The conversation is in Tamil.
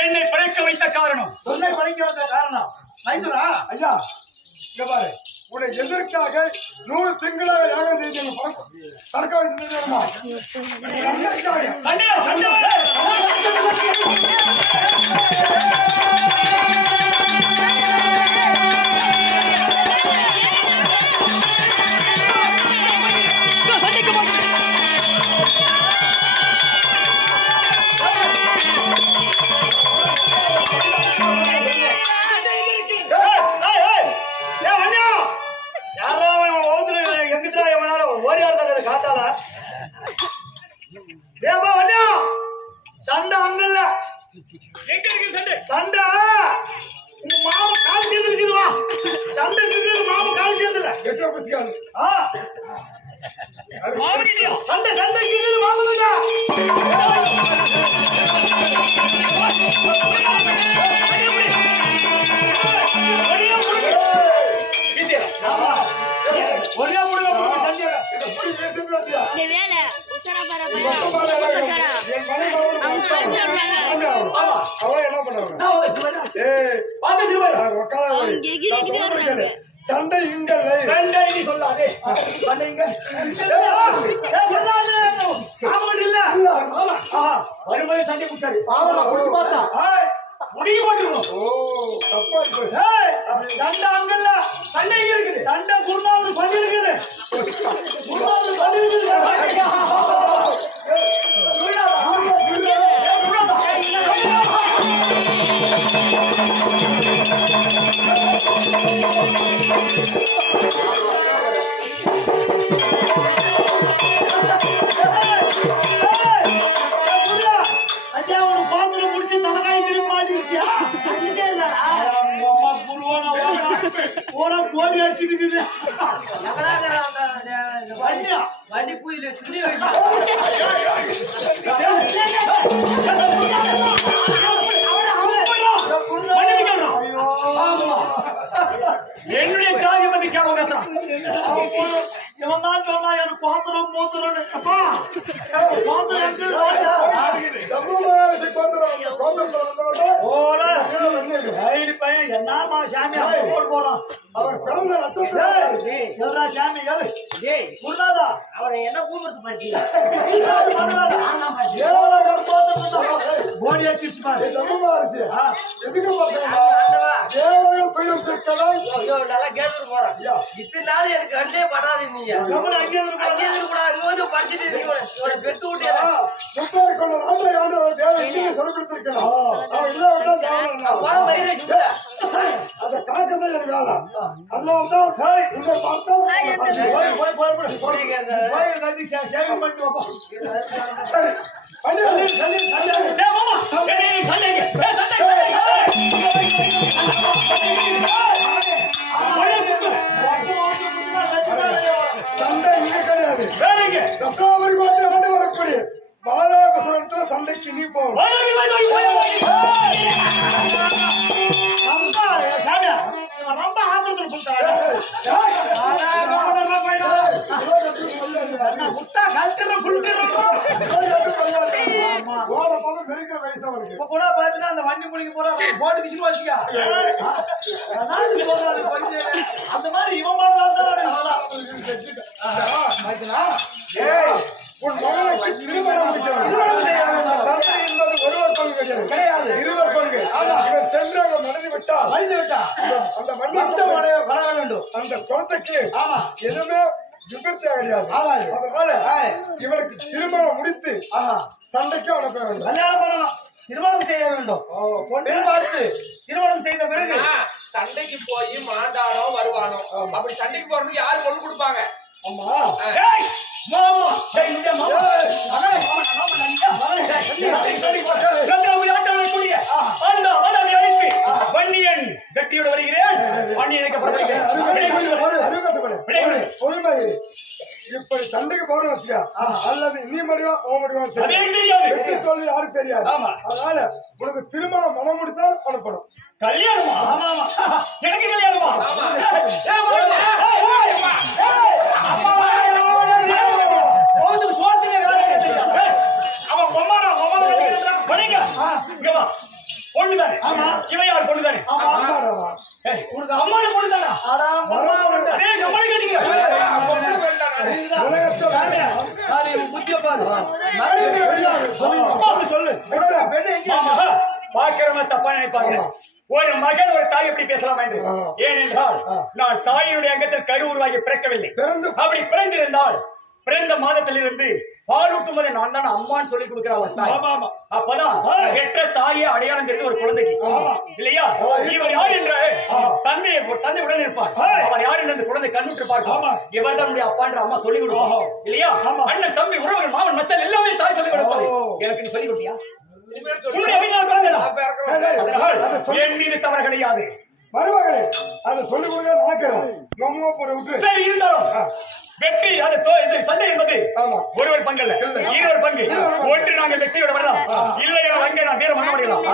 என்னை படைக்க வைத்த காரணம் சொல்லை படைக்க வைத்த காரணம் மைத்துரா ஐயா இங்க பாரு உன்னை எதற்காக 100 திங்களாக யாகம் செய்து தற்க வைத்து சண்டை அங்கல்ல சண்டை உங்க மாமா கால் சேர்ந்து இருக்குதுவா சண்டை இருக்குது மாமா கால் சேர்ந்துல எட்டு பசிக்காரு சண்டை சண்டை இருக்குது மாமனுங்க சண்டை சொல்லாதே வரும்போது சண்டை குடிச்சாரு முடிய மாட்டோம் சண்டை அங்கல்ல சண்டை இருக்குது சண்டை குருநாதர் பண்ணி இருக்குது குருநாதர் பண்ணி இருக்குது கோடி அடிச்சுட்டு வண்டி கூயில சுண்ணி என்னுடைய ஜாதியை பத்தி கேள்வி பேசுறான் இவன் தான் சொன்னா எனக்கு பாத்திரம் போத்துறோம் அப்பா பாத்திரம் பையன் என்னமா சாமி போட்டு போறான் அவர் பிறந்த ரத்தத்தை எல்ரா சாமி ஏழு குருநாதா அவரை என்ன கூப்பிட்டு படிச்சீங்க கோடி அடிச்சு பாரு எதுக்கு தேவர்கள் பயிரும் திட்டம் நல்லா கேட்டு போறான் இத்தனை நாள் எனக்கு கண்ணே படாது நீ அங்கே வந்து படிச்சுட்டு பெத்து விட்டியா சொல்லிருக்கலாம் அந்த காக்கம் தான் எனக்கு வேலை அதனால்தான் சேவை பண்ணிட்டு சண்டை இங்கே கிடையாது ரத்னாபுரி கோட்டை ஆண்டு வரக்கூடிய பாலாபசரத்துல சண்டைக்கு நீ போகும் ரொம்ப ஆத்திரத்தில் கொடுத்தாரு இப்ப கூட பாத்தீங்கன்னா அந்த வண்டி புளிக்க போற போட்டு கிச்சு வச்சுக்கா அந்த மாதிரி இவன் உன் மகனுக்கு திருமணம் ஒருவர் பங்கு கிடையாது இருவர் பங்கு சென்று மறைந்து விட்டால் அந்த மண்ணில் வளர வேண்டும் அந்த குளத்துக்கு எதுவுமே விபத்து கிடையாது அதனால இவனுக்கு திருமணம் முடித்து சண்டைக்கு அனுப்ப வேண்டும் கல்யாணம் பண்ணணும் திருமணம் செய்ய வேண்டும் பார்த்து திருமணம் செய்த பிறகு சண்டைக்கு போய் மாண்டானோ வருவானோ அப்படி சண்டைக்கு போறதுக்கு யாரு பொண்ணு கொடுப்பாங்க ஆமா வன்னியன் வெற்றியோடு வருகிறேன் இப்படி சண்டைக்கு போறோம் வச்சுக்க அல்லது நீ முடியும் அவன் முடியும் வெற்றி தோல்வி யாரும் தெரியாது அதனால உனக்கு திருமணம் மனம் முடித்தால் அனுப்பணும் கல்யாணமா எனக்கு கல்யாணமா பொண்ணுதானே ஆமா. இவன் யார் பொண்ணுதானே ஆமாடாவா. ஏய், அம்மாடி பொண்ணுதானா ஆடா மருமகன். அதே கம்மலை கேட்டீங்க பொண்ணு வேண்டாம் உலகத்தை புத்திய பாரு சொல்லு ஆமா, பார்க்கிறவங்க தப்பா நினைப்பாங்க ஒரு மகன் ஒரு தாய் எப்படி பேசலாம் என்று ஆ. ஏனென்றால் நான் தாயினுடைய அங்கத்தில் கரு உருவாகி பிறக்கவில்லை பிறந்து அப்படி பிறந்திருந்தால் பிறந்த மாதத்திலிருந்து பாலூட்டும் போது நான் தான் அம்மான்னு சொல்லி கொடுக்கிற ஒரு தாய் அப்பதான் பெற்ற தாயே அடையாளம் தெரிந்து ஒரு குழந்தைக்கு இல்லையா இவர் யார் என்ற தந்தை உடன் இருப்பார் அவர் யார் என்று அந்த குழந்தை கண்ணுற்று பார்க்கும் இவர் தான் அப்பான்ற அம்மா சொல்லி கொடுப்பார் இல்லையா அண்ணன் தம்பி உறவுகள் மாமன் மச்சான் எல்லாமே தாய் சொல்லி கொடுப்பாரு எனக்கு நீ சொல்லி கொடுத்தியா இனிமேல் சொல்லு. உன்னுடைய வீட்டில் உட்கார்ந்தடா. அப்ப இறக்குறோம். அதனால் என் மீது தவறு கிடையாது மருமகனே அதை சொல்லி கொடுக்க நாக்கிறேன் நம்ம போற விட்டு சரி இருந்தாலும் வெற்றி அது இது சண்டை என்பது ஆமா. ஒருவர் பங்கல்ல இருவர் பங்கு ஒன்று நாங்கள் வெற்றியோட வரலாம் இல்லை அங்கே நான் வீரம் பண்ண முடியலாம்